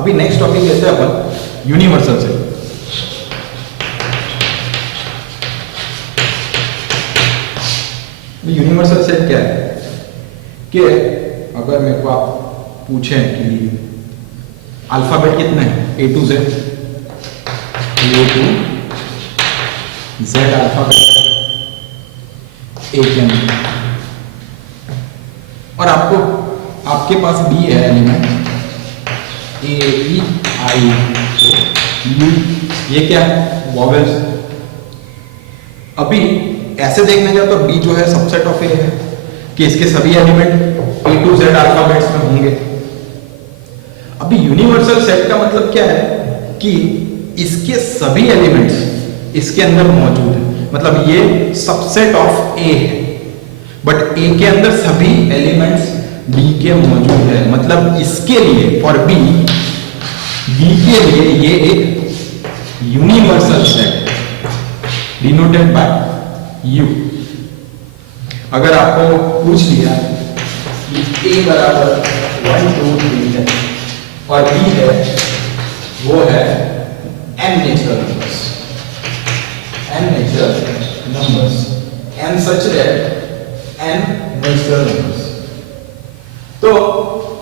अभी next topic लेते हैं अपन यूनिवर्सल सेट। यूनिवर्सल सेट क्या है कि अगर मेरे को आप पूछें कि अल्फाबेट कितना है A to Z, A to Z alphabet A के अंदर, और आपको आपके पास B है element A E I O U, ये क्या है वॉवेल्स। अभी ऐसे देखने जाओ तो B जो है सबसेट ऑफ A है कि इसके सभी element A to Z alphabets में होंगे। अभी यूनिवर्सल सेट का मतलब क्या है कि इसके सभी एलिमेंट्स इसके अंदर मौजूद है, मतलब ये सबसेट ऑफ A है, बट A के अंदर सभी एलिमेंट्स B के मौजूद है। मतलब इसके लिए फॉर B के लिए ये एक universal set denoted by U। अगर आपको पूछ लिया कि A बराबर 1 2 3 है और B है वो है n natural numbers n such that n natural numbers, तो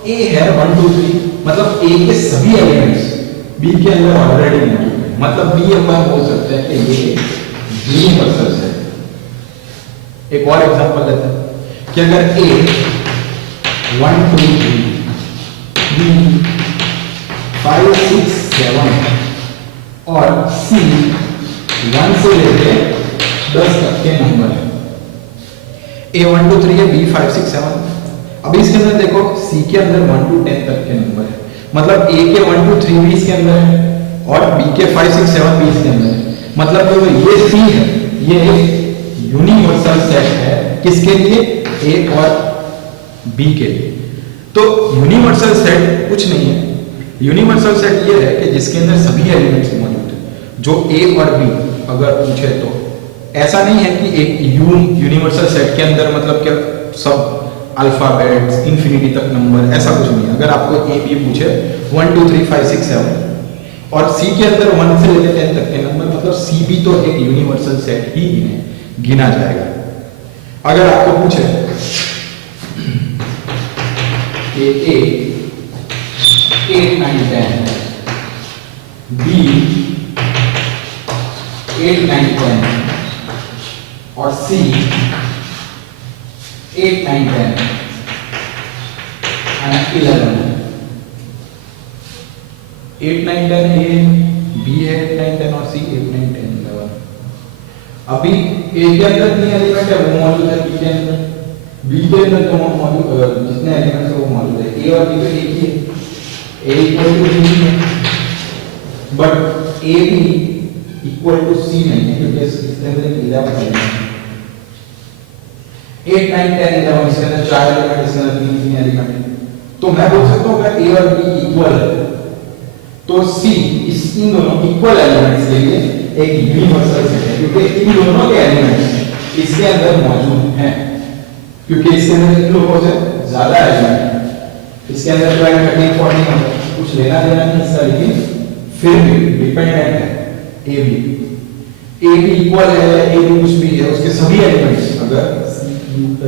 A है 1 2 3, मतलब A के सभी एलिमेंट्स B के अंदर ऑलरेडी मौजूद है। मतलब B अपन बोल सकते हैं कि ये यूनिवर्सल है। एक और एग्जांपल लेते हैं कि अगर A 1 2 3 B 5 6 7 और C 1 से लेके 10 तक के नंबर है। A 1 2 3 है, B 5 6 7। अभी इसके अंदर देखो C के अंदर 1 to 10 तक के नंबर है, मतलब A के 1 to 3 भी इसके अंदर है और B के 5 6 7 भी इसके अंदर है। मतलब जो ये C है ये एक यूनिवर्सल सेट है, किसके लिए A और B के लिए। तो यूनिवर्सल सेट कुछ नहीं है, यूनिवर्सल सेट ये है कि जिसके अंदर सभी एलिमेंट्स मौजूद है। जो A और B अगर पूछे तो ऐसा नहीं है कि एक यूनिवर्सल सेट के अंदर मतलब क्या सब अल्फाबेट्स इंफिनिटी तक नंबर, ऐसा कुछ नहीं है। अगर आपको A B पूछे 1 2 3 5 6 7 और C के अंदर 1 से लेकर 10 तक के नंबर, मतलब C भी तो एक यूनिवर्सल सेट ही गिना जाएगा। अगर आपको पूछे कि A 8 9 10 B 8 9 10 और C 8 9 10 and 11, 8 9 10 A, B है 8 9 10 और C 8 9 10 11। अभी A के अंदर कितने एलिमेंट है वो मौजूद है, B के अंदर, B के अंदर जो मौजूद जितने एलिमेंट है वो मौजूद है। A और B तो एक ही है, A इक्वल टू B है, but A B equal to C नहीं है क्योंकि इसके अंदर 11 एलिमेंट है। 8 9 10 11 इसके अंदर 4 एलिमेंट, इसके अंदर 3 एलिमेंट है। तो मैं बोल सकता हूँ अगर A और B इक्वल है तो C इन दोनों इक्वल एलिमेंट्स के लिए एक यूनिवर्सल सेट है, क्योंकि इन दोनों के एलिमेंट्स इसके अंदर मौजूद हैं, क्योंकि इसके अंदर इन लोगों से ज्यादा एलिमेंट है। इसके अंदर 12 13 14 कुछ लेना देना नहीं इसका, लेकिन फिर भी डिपेंडेंट है A B इक्वल है, A B कुछ भी है, उसके सभी एलिमेंट्स अगर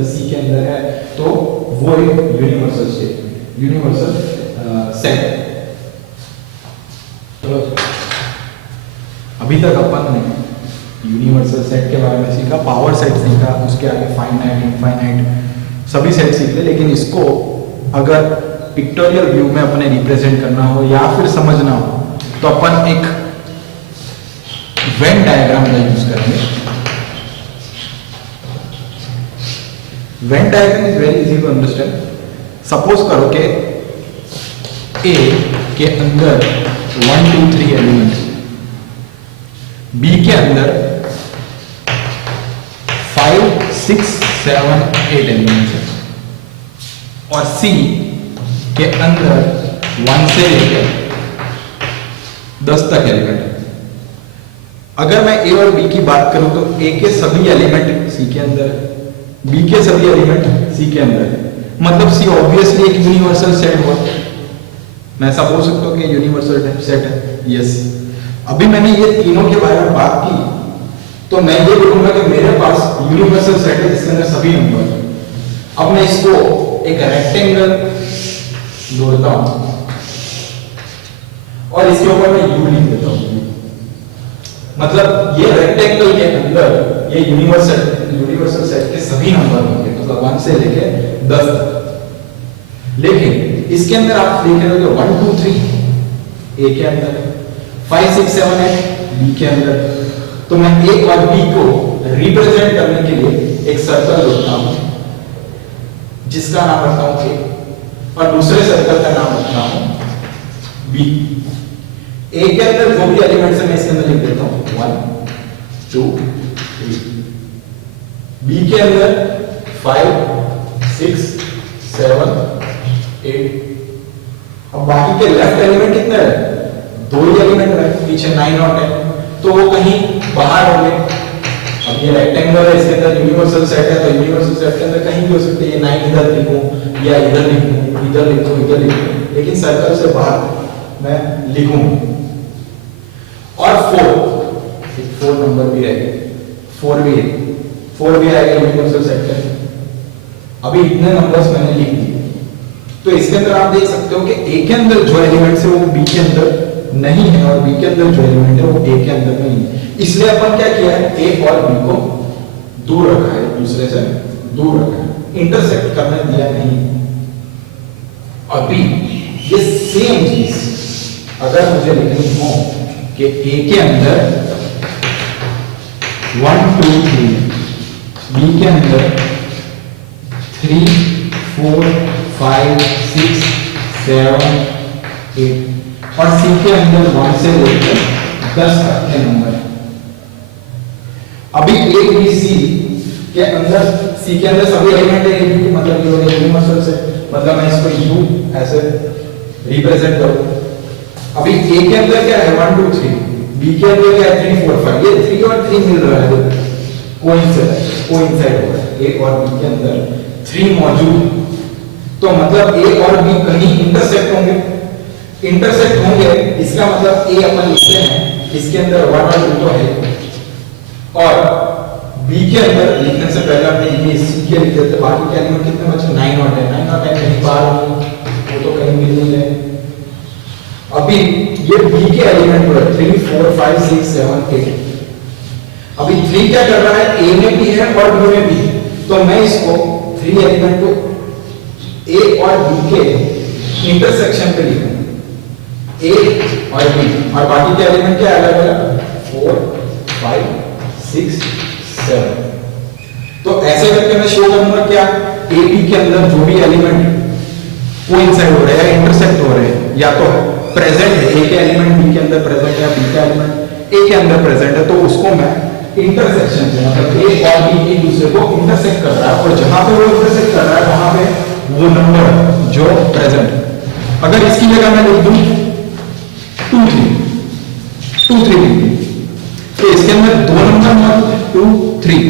C के अंदर है तो वो एक यूनिवर्सल सेट। तो अभी तक अपन ने यूनिवर्सल सेट के बारे में सीखा, पावर सेट सीखा, उसके आगे फाइनाइट इनफाइनाइट सभी सेट सीख ले। लेकिन इसको अगर पिक्टोरियल व्यू में अपने रिप्रेजेंट करना हो या फिर समझना हो तो अपन एक वेन डायग्राम का यूज करेंगे। Venn diagram is very easy to understand. Suppose करो कि A के अंदर 1 2 3 एलिमेंट्स, B के अंदर 5 6 7 8 एलिमेंट्स है और C के अंदर 1 से लेकर 10 तक एलिमेंट है। अगर मैं A और B की बात करूं तो A के सभी एलिमेंट C के अंदर है, B के सभी एलिमेंट C के अंदर है, मतलब C ऑब्वियसली एक यूनिवर्सल सेट हुआ। मैं ऐसा बोल सकता हूँ कि यूनिवर्सल सेट है? यस। अभी मैंने ये तीनों के बारे में बात की, तो मैं ये बोलूंगा कि मेरे पास यूनिवर्सल सेट है जिसके अंदर सभी नंबर है। अब मैं इसको एक रेक्टेंगल जोड़ता हूं और इसके ऊपर मैं यू लिख देता हूं। मतलब ये रेक्टेंगल के अंदर ये यूनिवर्सल सेट के सभी नंबर होंगे, मतलब 1 से लेके 10 तक। लेकिन इसके अंदर आप देख रहे हो 1 2 3 ए के अंदर है, 5 6 7 8 बी के अंदर। तो मैं ए और बी को रिप्रेजेंट करने के लिए एक सर्कल जोड़ता हूं जिसका नाम रखता हूं ए, और दूसरे सर्कल का नाम रखता हूं बी। ए के अंदर जो भी एलिमेंट्स है मैं इसके अंदर लिख देता हूं 1 2 3। बी के अंदर 5 6 7 8। अब बाकी के लेफ्ट एलिमेंट कितने हैं? 2 ही एलिमेंट है, पीछे 9 और 10, तो वो कहीं बाहर होंगे। अब ये रेक्टेंगल है, इसके अंदर यूनिवर्सल सेट है, तो यूनिवर्सल सेट के अंदर कहीं भी हो सकते हैं। ये 9 इधर लिखूं या इधर लिखूं, इधर लिखूं, इधर लिखूं, लेकिन सर्कल से बाहर मैं लिखूं। और 4 नंबर भी रहेगा, 4 भी आएगा यूनिवर्सल सेट के अंदर। अभी इतने नंबर्स मैंने लिख दिए, तो इसके अंदर आप देख सकते हो कि ए के अंदर जो एलिमेंट्स है वो बी के अंदर नहीं है, और बी के अंदर जो एलिमेंट है वो ए के अंदर नहीं है। इसलिए अपन क्या किया है, ए और बी को दूर रखा है, दूसरे से दूर रखा है, इंटरसेक्ट करने दिया नहीं। अभी ये सेम चीज अगर मुझे लिखनी हो कि ए के अंदर 1 2 3, बी के अंदर 3 4 5 6 7 8, और सी के अंदर 1 से लेकर 10 तक के नंबर। अभी ए बी सी के अंदर, सी के अंदर सभी एलिमेंट है, ए बी मतलब ये हो गया यूनिवर्सल से, मतलब मैं इसको यू ऐसे रिप्रेजेंट करूं। अभी ए के अंदर क्या है 1 2 3, बी के अंदर क्या है 3 4 5, ये 3 और 3 मिल रहा है, कोइंसाइड हो रहा है। ए और बी के अंदर 3 मौजूद, तो मतलब ए और बी कहीं इंटरसेक्ट होंगे, इसका मतलब ए अपन लिखते हैं, इसके अंदर 1 और 2 तो है, और बी के अंदर लिखने से पहले अपने ये सी के लिख देते, बाकी के एलिमेंट कितने बचे 9 और 10, 9 और 10 कहीं बाहर होंगे, वो तो कहीं मिल नहीं रहे। अभी ये बी के एलिमेंट पर 3 4 5 6 7 8, अभी 3 क्या कर रहा है, ए में भी है और बी में भी है, तो मैं इसको 3 एलिमेंट को ए और बी के इंटरसेक्शन पे लिखूंगा, ए और बी, और बाकी के एलिमेंट क्या अलग अलग 4 5 6 7। तो ऐसे करके मैं शो करूंगा क्या, ए बी के अंदर जो भी एलिमेंट कोइंसाइड हो रहे हैं, इंटरसेक्ट हो रहे हैं, या तो प्रेजेंट है, ए के एलिमेंट बी के अंदर प्रेजेंट है, बी का एलिमेंट ए के अंदर प्रेजेंट है, तो उसको मैं इंटरसेक्शन से, मतलब ए और बी एक दूसरे को इंटरसेक्ट कर रहा है, और जहां पे वो इंटरसेक्ट कर रहा है वहां पे वो नंबर जो प्रेजेंट है। अगर इसकी जगह मैं लिख दूं 2 3 लिख दूं, तो इसके अंदर 2 नंबर मौजूद है 2 3,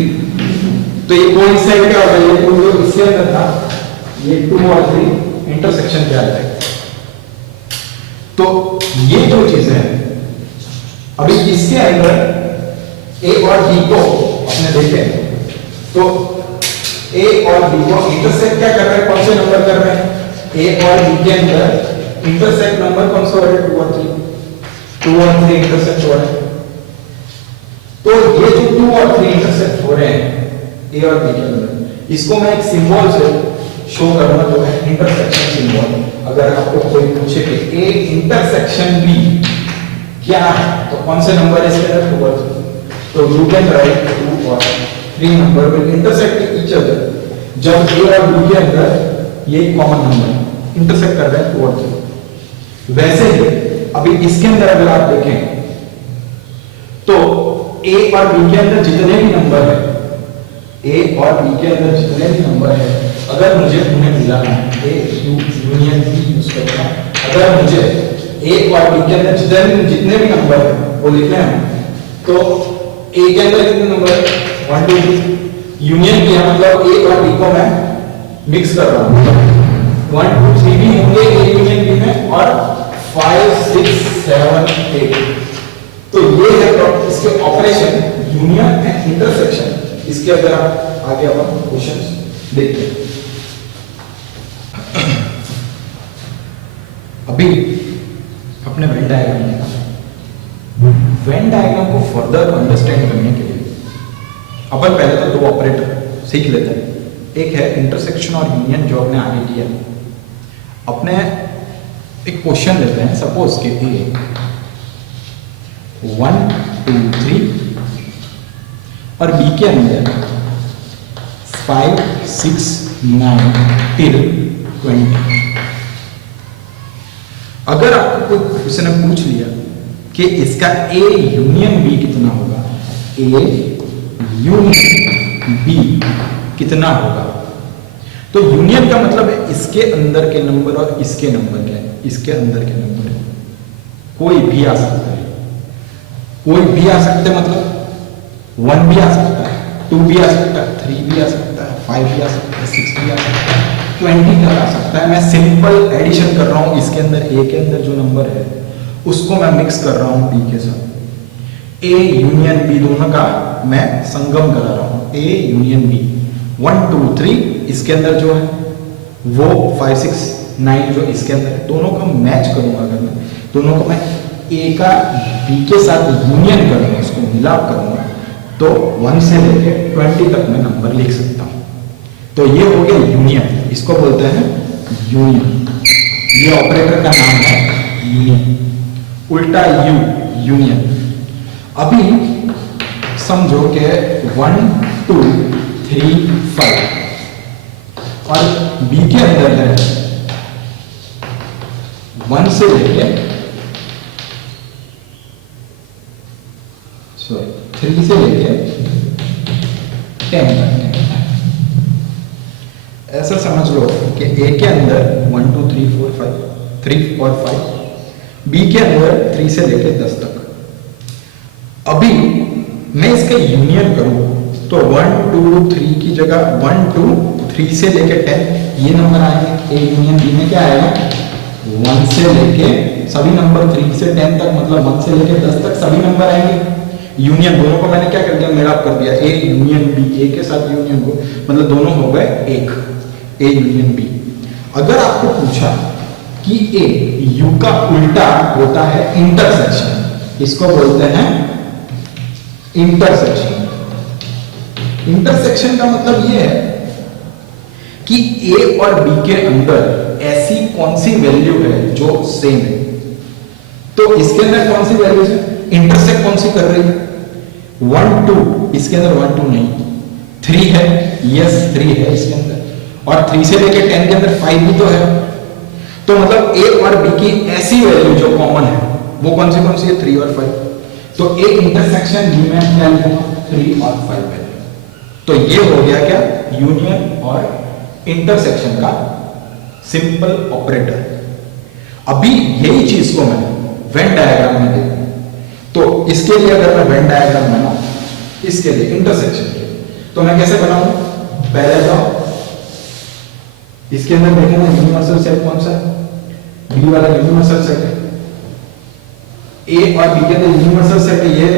तो ये कोइंसाइड क्या होगा, ये 2 जो इसके अंदर था, ये 2 और 3 इंटरसेक्शन पे आ जाएगा। तो ये जो चीज है, अभी इसके अंदर ए और बी को अपने देखें, तो ए और बी को इंटरसेक्ट क्या कर रहे हैं, कौन से नंबर कर रहे हैं, ए और बी के अंदर इंटरसेक्ट नंबर कौन सा हो रहा है 2 और 3 इंटरसेक्ट हो रहे हैं। तो ये जो 2 और 3 इंटरसेक्ट हो रहे हैं ए और बी के अंदर, इसको मैं एक सिंबल से शो करूंगा जो है इंटरसेक्शन सिंबल। अगर आपको कोई पूछे कि ए इंटरसेक्शन बी क्या है, तो कौन से नंबर है इसके अंदर 2 और 3, तो यू कैन राइट 2 और 3 number will intersect each other. जब ए और बी के अंदर ये कॉमन नंबर इंटरसेक्ट कर रहे हैं 2 और 3। वैसे ही अभी इसके अंदर अगर आप देखें तो ए और बी के अंदर जितने भी नंबर है, ए और बी के अंदर जितने भी नंबर है, अगर मुझे उन्हें मिलाना है, ए यूनियन बी यूज करना है, अगर मुझे ए और बी के अंदर जितने भी नंबर है वो लिखने हैं, तो ए के अंदर कितने नंबर है 1 2 3, यूनियन किया मतलब ए और बी को मैं मिक्स कर रहा हूं, 1 2 3 भी होंगे ए यूनियन बी में, और 5 6 7 8। तो ये है इसके ऑपरेशन यूनियन एंड इंटरसेक्शन। इसके अगर आप आगे अपन क्वेश्चंस देखते हैं। अभी अपने वेन डायग्राम में वेन डायग्राम को फर्दर अंडरस्टैंड करने के लिए अपन पहले तो दो ऑपरेटर सीख लेते हैं। एक है इंटरसेक्शन और यूनियन जो अपने आगे किया। अपने एक क्वेश्चन लेते हैं, सपोज के ए 1 2 3 और बी के अंदर 5 6 9 till 20। अगर आपको कोई किसी ने पूछ लिया कि इसका ए यूनियन बी कितना होगा, ए यूनियन बी कितना होगा, तो यूनियन का मतलब है इसके अंदर के नंबर और इसके नंबर क्या है, इसके अंदर के नंबर है। कोई भी आ सकता है, कोई भी आ सकता है, मतलब 1 भी आ सकता है, 2 भी आ सकता है, 3 भी आ सकता है, 5 भी आ सकता है, 6 भी आ सकता है, 20 तक आ सकता है। मैं सिंपल एडिशन कर रहा हूं, इसके अंदर ए के अंदर जो नंबर है उसको मैं मिक्स कर रहा हूं बी के साथ। ए यूनियन बी दोनों का मैं संगम करा रहा हूं, ए यूनियन बी 1 2 3 इसके अंदर जो है वो 5 6 9 जो इसके अंदर है, दोनों को मैच करूंगा। अगर मैं दोनों को मैं ए का बी के साथ यूनियन करूंगा, इसको मिलाप करूंगा, तो 1 से लेके 20 तक मैं नंबर लिख सकता हूं। तो ये हो गया यूनियन, इसको बोलते हैं यूनियन। ये ऑपरेटर का नाम है यूनियन, उल्टा यू यूनियन। अभी समझो कि 1 2 3 5 और बी के अंदर है 1 से लेके 3 से लेके 10 तक। ऐसा समझ लो कि ए के अंदर 1 2 3 4 5 3 और 5, बी के अंदर 3 से लेके 10 तक। अभी मैं इसका यूनियन करूं तो 1 2 3 की जगह 1 2 3 से लेके 10 ये नंबर आएंगे। ए यूनियन बी में क्या आएगा, 1 से लेके सभी नंबर 3 से 10 तक, मतलब 1 से लेके 10 तक सभी नंबर आएंगे। यूनियन दोनों को मैंने क्या कर दिया, मेलाप कर दिया, ए यूनियन बी, ए के साथ यूनियन को, मतलब दोनों हो गए एक, ए यूनियन बी। अगर आपको पूछा कि ए यू का उल्टा होता है इंटरसेक्शन, इसको बोलते हैं इंटरसेक्शन। इंटरसेक्शन का मतलब यह है कि ए और बी के अंदर ऐसी कौन सी वैल्यू है जो सेम है। तो इसके अंदर कौन सी वैल्यू है, इंटरसेक्ट कौन सी कर रही है, 1 2, इसके अंदर 1 2 नहीं, 3 है, यस 3 है इसके अंदर, और 3 से लेके 10 के अंदर 5 भी तो है। तो मतलब ए और बी की ऐसी वैल्यू जो कॉमन है वो कौन सी है, 3 और 5। तो ए इंटरसेक्शन बी में क्या लिखूंगा, 3 और 5 वैल्यू। तो ये हो गया क्या, यूनियन और इंटरसेक्शन का सिंपल ऑपरेटर। अभी यही चीज को मैं वेन डायग्राम में देखूं, तो इसके लिए अगर मैं वेन डायग्राम बनाऊं, इसके लिए इंटरसेक्शन के, तो मैं कैसे बनाऊं, पहले जाओ इसके अंदर देखेंगे यूनिवर्सल सेट कौन सा है, बी वाला यूनिवर्सल सेट है, ए और बी के अंदर यूनिवर्सल सेट है, ये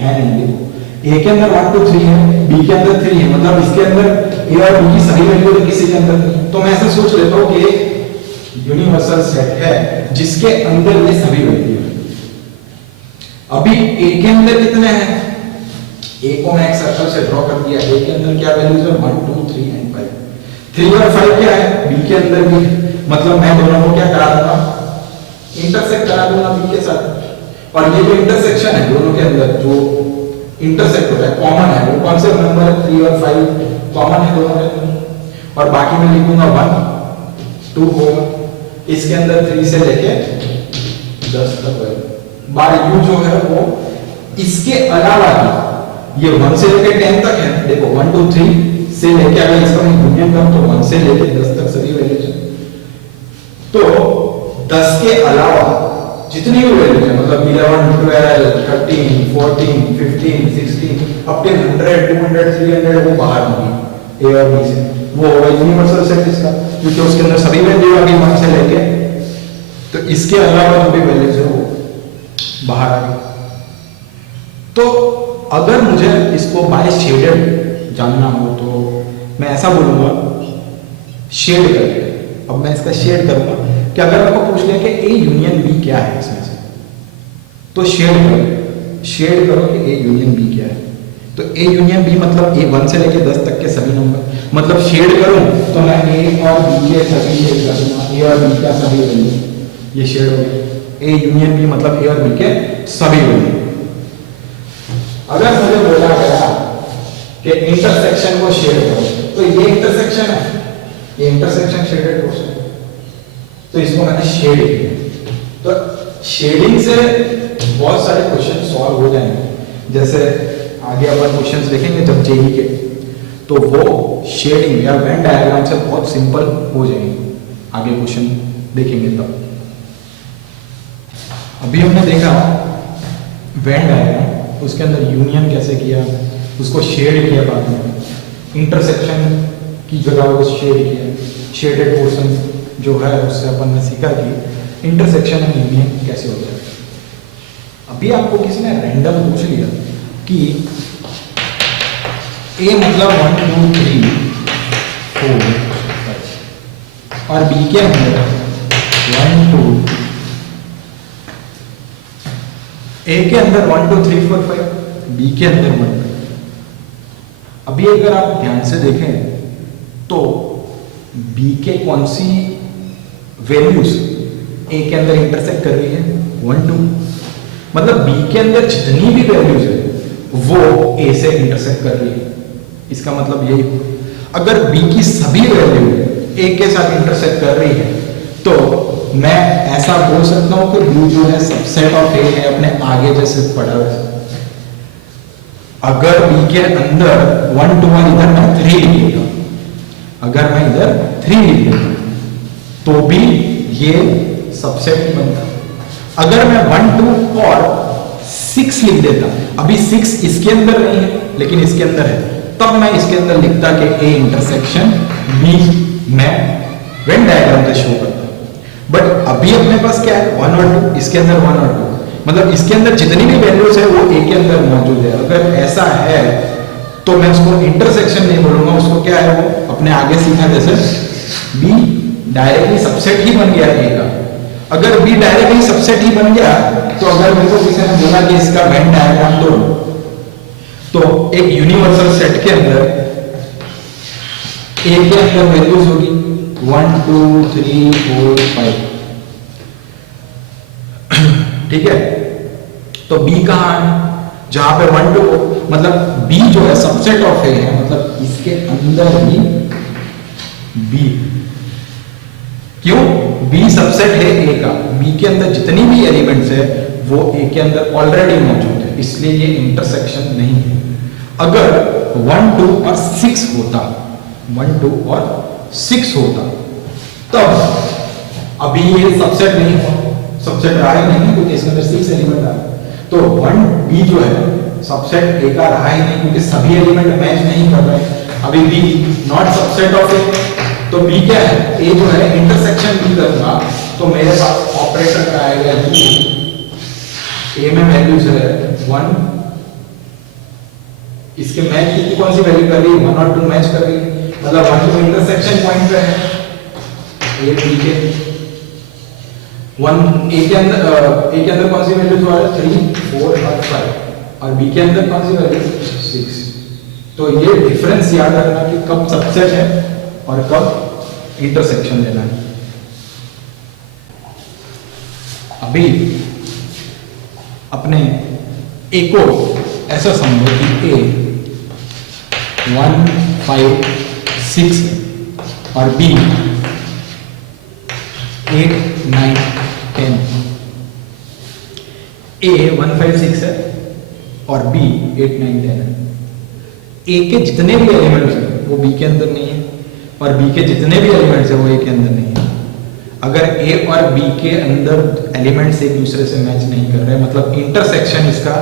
है नहीं, देखो ए के अंदर 1 2 3 है, बी के अंदर 3 है, मतलब इसके अंदर ए और बी की सही वैल्यू तो किसी के अंदर नहीं। तो मैं ऐसा सोच लेता हूं कि यूनिवर्सल सेट है जिसके अंदर ये सभी वैल्यू है। अभी ए के अंदर कितने हैं, ए को मैं एक सर्कल से ड्रॉ कर दिया, ए के अंदर क्या वैल्यूज है, 1 2 3 एंड 5, 3 और 5 क्या है, बी के अंदर भी, मतलब मैं दोनों को क्या करा दूंगा, इंटरसेक्ट करा दूंगा बी के साथ। और ये जो इंटरसेक्शन है दोनों के अंदर जो इंटरसेक्ट हो रहा है कॉमन है, वो कौन से नंबर है, 3 और 5 कॉमन है दोनों के अंदर। और बाकी मैं लिखूंगा 1 2 होगा, इसके अंदर 3 से लेके 10 तक है। बार यू जो है वो इसके अलावा भी, ये 1 से लेके 10 तक है, देखो 1 2 3 से लेके, अगर इसका मैं यूनियन करूं तो 1 से लेके 10 तक सभी वैल्यूज है। तो 10 के अलावा जितनी भी वैल्यूज है, मतलब 11 12 13 14 15 16 अप टिल 100 200 300 वो बाहर होंगी ए और बी से, वो होगा यूनिवर्सल सेट इसका, क्योंकि उसके अंदर सभी वैल्यू आ गई 1 से लेके। तो इसके इसके अलावा जो भी वैल्यूज है वो बाहर आ गई। तो अगर मुझे इसको बाय शेडेड जानना हो तो मैं ऐसा बोलूंगा शेड करके। अब मैं इसका शेड करूंगा कि अगर आपको पूछ लिया कि ए यूनियन बी क्या है इसमें से, तो शेड करो कि ए यूनियन बी क्या है। तो ए यूनियन बी मतलब ए 1 से लेके 10 तक के सभी नंबर, मतलब शेड करूं तो मैं ए और बी के सभी शेड कर दूंगा, ए और बी का सभी वैल्यू, ये शेड हो गया। ए यूनियन बी मतलब ए और बी के सभी वैल्यू। अगर मुझे बोला गया कि इंटरसेक्शन को शेड करो, तो ये इंटरसेक्शन है, ये इंटरसेक्शन शेडेड पोर्शन है, तो इसको मैंने शेड किया। तो शेडिंग से बहुत सारे क्वेश्चन सॉल्व हो जाएंगे। जैसे आगे अपन क्वेश्चंस देखेंगे जब जेई के, तो वो शेडिंग या वेन डायग्राम से बहुत सिंपल हो जाएंगे। आगे क्वेश्चन देखेंगे तब। अभी हमने देखा वेन डायग्राम, उसके अंदर यूनियन कैसे किया, उसको शेड किया, बाद में इंटरसेक्शन की जगह वो शेड किया, शेडेड पोर्शन जो है उससे अपन ने सीखा कि इंटरसेक्शन एंड यूनियन कैसे होता है। अभी आपको किसी ने रैंडम पूछ लिया कि ए मतलब 1 2 3 4 और बी के अंदर 1 2, ए के अंदर 1 2 3 4 5, बी के अंदर 1 5। अभी अगर आप ध्यान से देखें तो बी के कौन सी वैल्यूज ए के अंदर इंटरसेक्ट कर रही है, 1 2, मतलब बी के अंदर जितनी भी वैल्यूज है वो ए से इंटरसेक्ट कर रही है। इसका मतलब यही, अगर बी की सभी वैल्यू ए के साथ इंटरसेक्ट कर रही है तो मैं ऐसा बोल सकता हूं कि बी जो है सबसेट ऑफ ए है, अपने आगे जैसे पढ़ा है। अगर बी के अंदर 1 2 और इधर मैं 3 लिख देता, अगर मैं इधर 3 लिख देता तो भी ये सबसेट ही बनता। अगर मैं 1 2 और 6 लिख देता, अभी 6 इसके अंदर नहीं है लेकिन इसके अंदर है, तब मैं इसके अंदर लिखता कि ए इंटरसेक्शन बी, मैं वेन डायग्राम से शो करता। बट अभी अपने पास क्या है, 1 और 2, इसके अंदर 1 और 2, मतलब इसके अंदर जितनी भी वैल्यूज है वो ए के अंदर मौजूद है। अगर ऐसा है तो मैं उसको इंटरसेक्शन नहीं बोलूंगा, उसको क्या है, वो अपने आगे सीखा जैसे बी डायरेक्टली सबसेट ही बन गया ए का। अगर बी डायरेक्टली सबसेट ही बन गया तो अगर मेरे को किसी ने बोला कि इसका वेन डायग्राम दो, तो एक यूनिवर्सल सेट के अंदर ए के अंदर वैल्यूज होगी 1 2 3 4 5, ठीक है। तो बी कहां है, जहां पे 1 2, मतलब बी जो है सबसेट ऑफ ए है, मतलब इसके अंदर ही बी, क्यों, बी सबसेट है ए का, बी के अंदर जितनी भी एलिमेंट्स है वो ए के अंदर ऑलरेडी मौजूद है, इसलिए ये इंटरसेक्शन नहीं है। अगर 1 2 और 6 होता, 1 2 और 6 होता, तब अभी ये सबसेट नहीं हुआ, सबसेट रहा ही नहीं क्योंकि इसके अंदर 6 एलिमेंट आ, तो 1 बी जो है सबसेट ए का रहा ही नहीं क्योंकि सभी एलिमेंट मैच नहीं कर रहे। अभी बी नॉट सबसेट ऑफ ए, तो बी क्या है, ए जो है इंटरसेक्शन बी करूंगा तो मेरे पास ऑपरेटर का आएगा बी, ए में वैल्यूज है 1, इसके मैच की कौन सी वैल्यू कर रही है, 1 और 2 मैच कर रही है, मतलब 1 2 इंटरसेक्शन पॉइंट पे है। ए बी के 1 ए के अंदर कौन सी वैल्यूज आ रही है, 3 4 और 5, और बी के अंदर कौन सी वैल्यू 6। तो ये डिफरेंस याद रखना कि कब सबसेट है और कब इंटरसेक्शन लेना है। अभी अपने ए को ऐसा समझो कि ए 1 5 6 और बी 8 9 10, ए 1 5 6 है और बी 8 9 10 है। ए के जितने भी एलिमेंट्स हैं वो बी के अंदर नहीं है, और बी के जितने भी एलिमेंट्स हैं वो ए के अंदर नहीं है। अगर ए और बी के अंदर एलिमेंट्स एक दूसरे से मैच नहीं कर रहे, मतलब इंटरसेक्शन इसका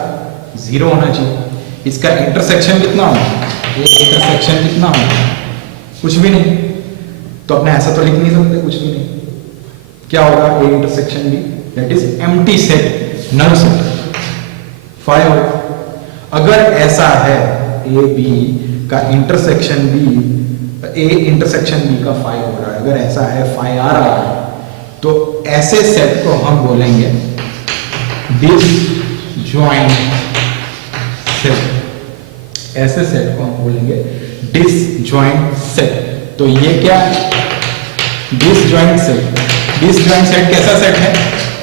0 होना चाहिए। इसका इंटरसेक्शन कितना होगा, ये इंटरसेक्शन कितना होगा, कुछ भी नहीं, तो अपने ऐसा तो लिख नहीं सकते कुछ भी नहीं। क्या होगा A intersection B, that is empty set, null set, 5 होगा। अगर ऐसा है ए बी का intersection B, A intersection B का 5 हो रहा है, अगर ऐसा है 5 आ रहा है, तो ऐसे सेट को हम बोलेंगे डिसजॉइंट सेट। ऐसे सेट को हम बोलेंगे डिसजॉइंट सेट। तो ये क्या है? Disjoint set. डिसजॉइंट सेट कैसा सेट है?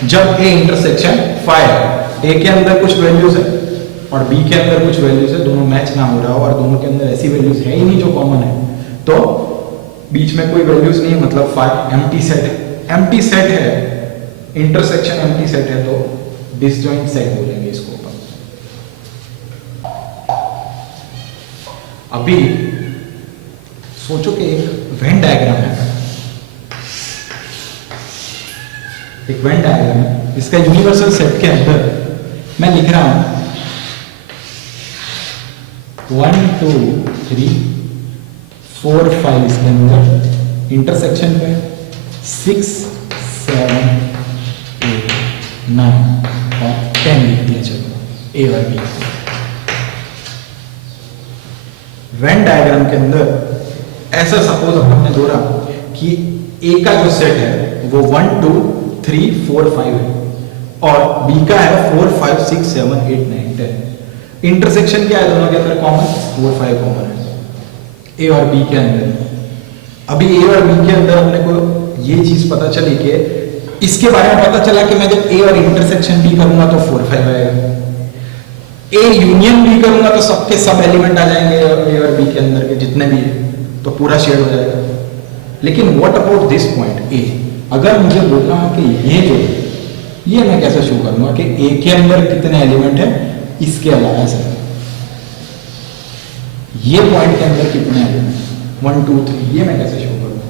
जब ए इंटरसेक्शन 5, ए के अंदर कुछ वैल्यूज है और बी के अंदर कुछ वैल्यूज है, दोनों मैच ना हो रहा हो और दोनों के अंदर ऐसी वैल्यूज है ही नहीं जो कॉमन है, तो बीच में कोई वैल्यूज नहीं है, मतलब 5 एम्प्टी सेट है। एम्प्टी सेट है, इंटरसेक्शन एम्प्टी सेट है, तो डिसजॉइंट सेट बोलेंगे इसको। अभी सोचो कि एक वेन डायग्राम है, एक वेन डायग्राम है, इसका यूनिवर्सल सेट के अंदर मैं लिख रहा हूं 1 2 3 4 5, इसके अंदर इंटरसेक्शन पे 6 7 8 9 और 10 लिख दिया। चलो ए और बी। वेन डायग्राम के अंदर ऐसा सपोज हमने जोड़ा कि ए का जो सेट है वो 1 2 3 4 5 है और बी का है 4 5 6 7 8 9 10। इंटरसेक्शन क्या है दोनों के अंदर? कॉमन 4 5 कॉमन है ए और बी के अंदर। अभी ए और बी के अंदर अपने को ये चीज पता चली कि इसके बारे में पता चला कि मैं जब ए और इंटरसेक्शन बी करूंगा तो 4 5 आएगा, ए यूनियन बी करूंगा तो सबके सब एलिमेंट आ जाएंगे ए और बी के अंदर के जितने भी है, तो पूरा शेड हो जाएगा। लेकिन what about this point A? अगर मुझे बोलना है कि ये जो है, ये मैं कैसे शो करूंगा कि ए के अंदर कितने एलिमेंट है इसके अलावा से, ये पॉइंट के अंदर कितने एलिमेंट 1 2 3, ये मैं कैसे शो करूंगा?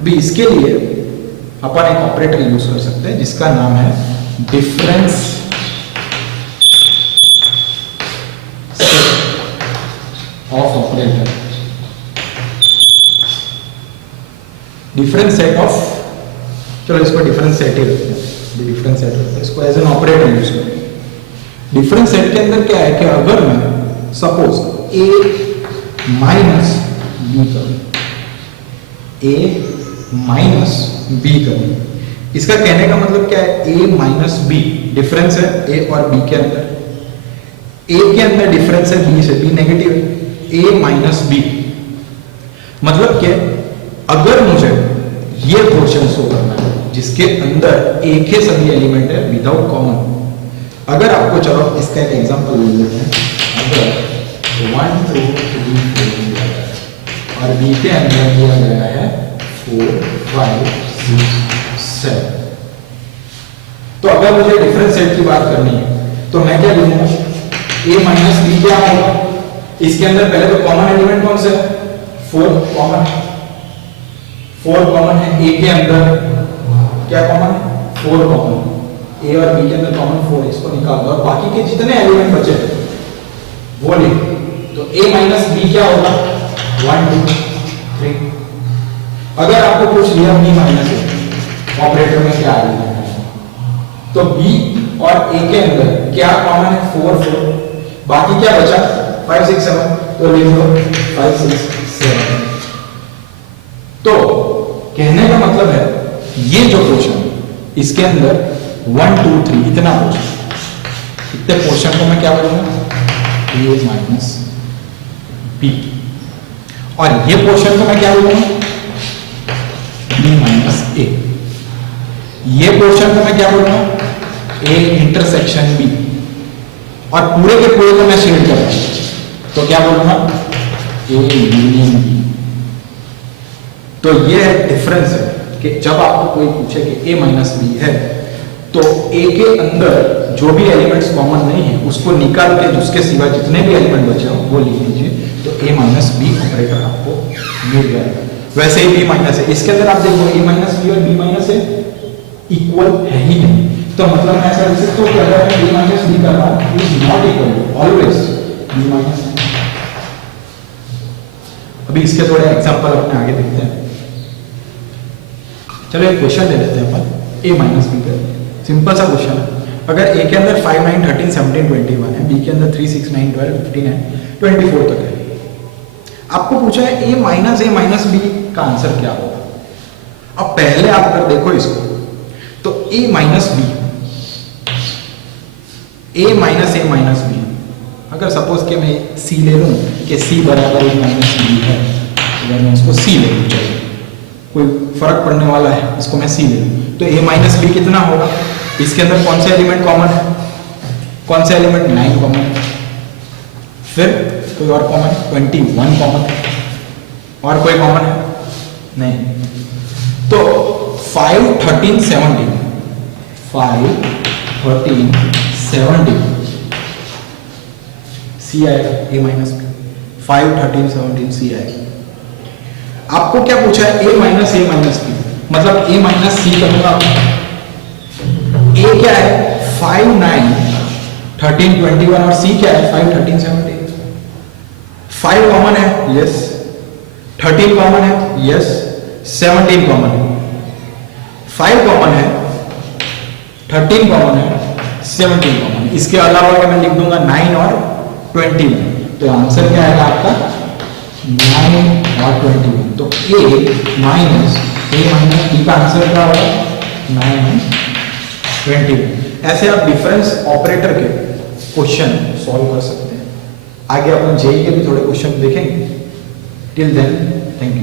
अभी इसके लिए अपन एक ऑपरेटर यूज कर सकते हैं जिसका नाम है difference of operator. Difference set of, चलो इसको डिफरेंस सेट ही रखते हैं, डिफरेंस सेट रखते हैं, इसको एज एन ऑपरेटर यूज करें। डिफरेंस सेट के अंदर क्या है कि अगर मैं सपोज ए माइनस बी करूं, ए माइनस बी करूं, इसका कहने का मतलब क्या है? ए माइनस बी डिफरेंस है ए और बी के अंदर, ए के अंदर डिफरेंस है बी से, बी नेगेटिव है, ए माइनस बी मतलब क्या? अगर मुझे ये पोर्शन शो करना है जिसके अंदर ए के सभी एलिमेंट है विदाउट कॉमन, अगर आपको, चलो इसका एक एग्जांपल ले लेते हैं। अगर 1 2 3 4 दिया गया है और बी के अंदर दिया गया है 4 5 6 7, तो अगर मुझे डिफरेंस सेट की बात करनी है तो मैं क्या लूंगा? ए माइनस बी क्या होगा? इसके अंदर पहले तो कॉमन एलिमेंट कौन सा है? 4 कॉमन, 4 कॉमन है। ए के अंदर क्या कॉमन है? 4 कॉमन, ए और बी के अंदर कॉमन 4, इसको निकाल दो और बाकी के जितने एलिमेंट बचे वो लिख। तो ए माइनस बी क्या होगा? 1 2 3। अगर आपको पूछ लिया बी माइनस ए ऑपरेटर में क्या आएगा, तो बी और ए के अंदर क्या कॉमन है? 4 4, बाकी क्या बचा? 5 6 7, तो लिख लो 5 6 7। तो कहने का मतलब है ये जो पोर्शन इसके अंदर 1 2 3 इतना पोर्शन, इतने पोर्शन को मैं क्या बोलूंगा? ए माइनस बी, और ये पोर्शन को मैं क्या बोलूंगा? बी माइनस ए। ये पोर्शन को मैं क्या बोलूंगा? ए इंटरसेक्शन बी, और पूरे के पूरे को मैं शेड कर रहा हूं तो क्या बोलूंगा? A union B. तो ये डिफरेंस है कि जब आपको कोई पूछे कि ए माइनस बी है तो ए के अंदर जो भी एलिमेंट्स कॉमन नहीं है उसको निकाल के उसके सिवा जितने भी एलिमेंट बचे हो वो लिख लीजिए, तो ए माइनस बी ऑपरेटर आपको मिल जाएगा। वैसे ही बी माइनस है, इसके अंदर आप देखो ए माइनस बी और बी माइनस ए इक्वल है ही नहीं, तो मतलब मैं ऐसा लिख सकता हूं कि अगर मैं बी माइनस बी कर रहा हूं is not equal to always B minus. अभी इसके थोड़े एग्जांपल अपने आगे देखते हैं। चलो एक क्वेश्चन ले लेते हैं अपन, a माइनस बी का। सिंपल सा क्वेश्चन है। अगर a के अंदर 5, 9, 13, 17, 21 है, b के अंदर 3, 6, 9, 12, 15 है, 24 तक है। आपको पूछा है a माइनस b का आंसर क्या होगा। अब पहले आप अगर देखो इसको तो a माइनस b, अगर सपोज कि मैं c ले लूं कि c बराबर a माइनस b है, अगर मैं इसको c ले लूं, चलिए कोई फर्क पड़ने वाला है, इसको मैं c ले लूं, तो a माइनस b कितना होगा। इसके अंदर कौन सा एलिमेंट कॉमन है, कौन सा एलिमेंट 9 कॉमन है, फिर कोई और कॉमन है 21 कॉमन है, और कोई कॉमन है नहीं। तो 5, 13, 17 सी आएगा a माइनस बी, 5, 13, 17 सी आएगा। आपको क्या पूछा है a माइनस बी, मतलब a माइनस सी करूंगा। a क्या है 5, 9, 13, 21 और c क्या है 5, 13, 17। 5 कॉमन है, यस। 13 कॉमन है, यस। 17 कॉमन है। 5 कॉमन है, 13 कॉमन है, 17 कॉमन है। इसके अलावा मैं लिख दूंगा 9 और 21। तो आंसर क्या आएगा आपका 9 और 21। तो a माइनस b का आंसर क्या होगा 9 और 21। ऐसे आप डिफरेंस ऑपरेटर के क्वेश्चन सॉल्व कर सकते हैं। आगे अपन जेई के भी थोड़े क्वेश्चन देखेंगे। Till then thank you.